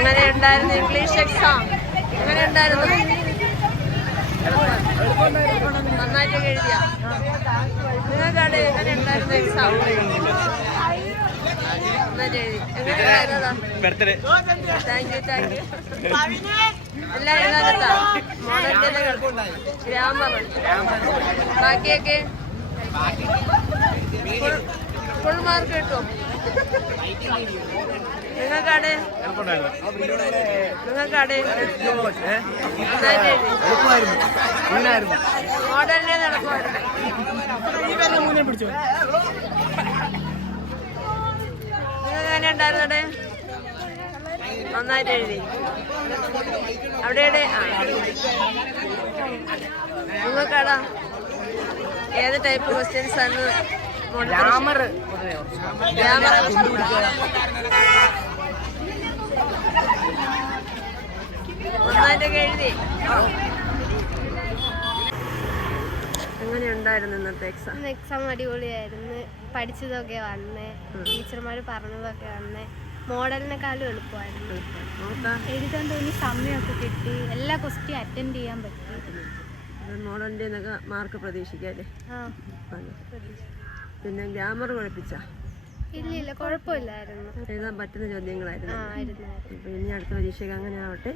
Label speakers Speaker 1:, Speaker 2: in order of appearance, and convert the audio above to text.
Speaker 1: എങ്ങനെ ഉണ്ടായിരുന്നു English exam എങ്ങനെ ഉണ്ടായിരുന്നു? നന്നായിട്ട് എഴുതിയ? നിങ്ങൾക്കാണ് എങ്ങനെ ഉണ്ടായിരുന്നു exam thank you thank you എല്ലാം എഴുതാനെത്താ ഗ്രാമർ ബാക്കിയൊക്കെ? ഫുൾ മാർക്ക് കിട്ടും നന്നായിട്ട് എഴുതി മോഡലിനെ നടക്കുമായിരുന്നു നിങ്ങൾക്ക് എങ്ങനെ ഉണ്ടായിരുന്നടെ? നന്നായിട്ട് എഴുതി. അവിടെ എവിടെ ആ. നിങ്ങൾക്കാടാ? ഏത് ടൈപ്പ് ക്വസ്റ്റ്യൻസ് ആണ് ഗ്രാമർ ഗ്രാമർ നന്നായിട്ടൊക്കെ എഴുതി എങ്ങനെ ഉണ്ടായിരുന്നു ഇന്നത്തെ എക്സാം
Speaker 2: എക്സാം അടിപൊളിയായിരുന്നു. പഠിച്ചതൊക്കെ വന്നേ ടീച്ചർമാർ പറഞ്ഞതൊക്കെ വന്നേ. മോഡലിനെക്കാളും എളുപ്പമായിരുന്നു. എഴുതാൻ തോന്നി സമയമൊക്കെ കിട്ടി. എല്ലാ ക്വസ്റ്റ്യൻ അറ്റൻഡ് ചെയ്യാൻ പറ്റി.
Speaker 1: മോഡലിന്റെ എന്നൊക്കെ മാർക്ക് പ്രതീക്ഷിക്കാല്ലേ. പിന്നെ ഗ്രാമർ കുഴപ്പിച്ച
Speaker 2: ഇല്ല ഇല്ല. കുഴപ്പമില്ലായിരുന്നു.
Speaker 1: എഴുതാൻ പറ്റുന്ന ചോദ്യങ്ങളായിരുന്നു.
Speaker 2: ആയിരുന്നു
Speaker 1: ഇനി അടുത്ത പരീക്ഷയ്ക്ക് അങ്ങനെ ആവട്ടെ.